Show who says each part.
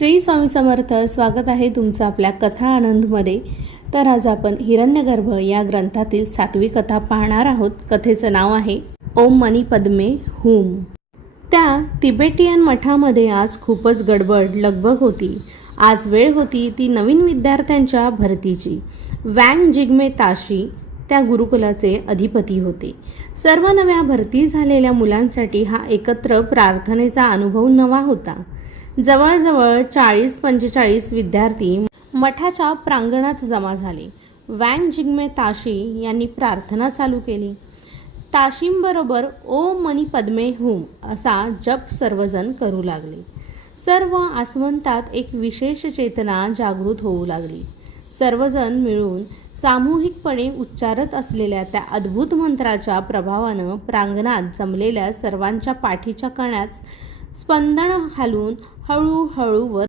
Speaker 1: श्री स्वामी समर्थ स्वागत आहे तुमचं आपल्या कथा आनंदमध्ये. तर आज आपण हिरण्यगर्भ या ग्रंथातील सातवी कथा पाहणार आहोत. कथेचं नाव आहे ओम मनी पद्मे हुम. त्या तिबेटियन मठामध्ये आज खूपच गडबड लगबग होती. आज वेळ होती ती नवीन विद्यार्थ्यांच्या भरतीची. वँग जिग्मे ताशी त्या गुरुकुलाचे अधिपती होते. सर्व नव्या भरती झालेल्या मुलांसाठी हा एकत्र प्रार्थनेचा अनुभव नवा होता. जवळजवळ चाळीस पंचेचाळीस विद्यार्थी मठाच्या प्रांगणात जमा झाले. वँग जिग्मे ताशी यांनी प्रार्थना चालू केली. ताशींबरोबर ओ मनी पद्मे हुम असा जप सर्वजण करू लागले. सर्व आसवंतात एक विशेष चेतना जागृत होऊ लागली. सर्वजण मिळून सामूहिकपणे उच्चारत असलेल्या त्या अद्भुत मंत्राच्या प्रभावानं प्रांगणात जमलेल्या सर्वांच्या पाठीच्या कण्यात स्पंदन हालून हळूहळू वर